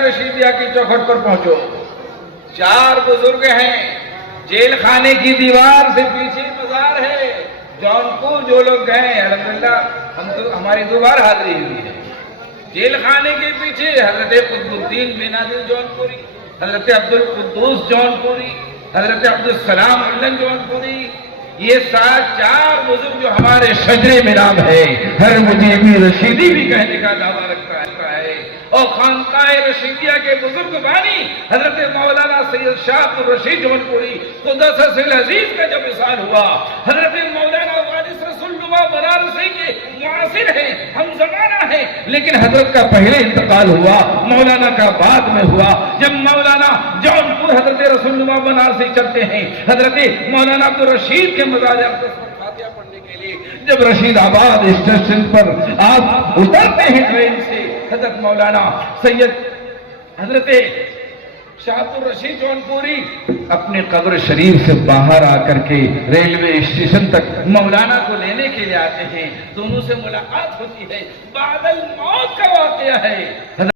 رشیدیہ کی چوکھٹ پر پہنچو، 4 بزرگ ہیں، جیل خانے کی دیوار سے پیچھے مزار ہے، جونپور جو لوگ گئے الحمدللہ ہماری 2 بار حاضری ہوئی ہے۔ جیل خانے کے پیچھے حضرت قطب الدین بن نادر جونپوری، حضرت عبدالقدوس جونپوری، حضرت عبدالسلام علن جونپوری، یہ 4 بزرگ جو ہمارے شجر منام ہے، ہر مجیبی رشیدی بھی کہنے کا دعویٰ رکھتا ہے، اور خانقاہ رشیدیہ کے بزرگ بانی حضرت مولانا سید شاہ عبد الرشید جونپوری قدس سر عزیز کا جب وصال ہوا، حضرت مولانا وارث رسول نما بنارسی کے معاصر ہیں، ہم زمانہ ہیں، لیکن حضرت کا پہلے انتقال ہوا، مولانا کا بعد میں ہوا۔ جب مولانا جونپور حضرت رسول نما بنارسی چلتے ہیں، حضرت مولانا عبد الرشید کے مزار اقدس پر فاتحہ پڑھنے کے لیے جب رشید آباد اسٹیشن پر آپ اترتے ہیں ٹرین سے، حضرت مولانا سید حضرت شاہ عبد الرشید جونپوری اپنے قبر شریف سے باہر آ کر کے ریلوے اسٹیشن تک مولانا کو لینے کے لیے آتے ہیں، دونوں سے ملاقات ہوتی ہے، بعد الموت کا واقعہ ہے۔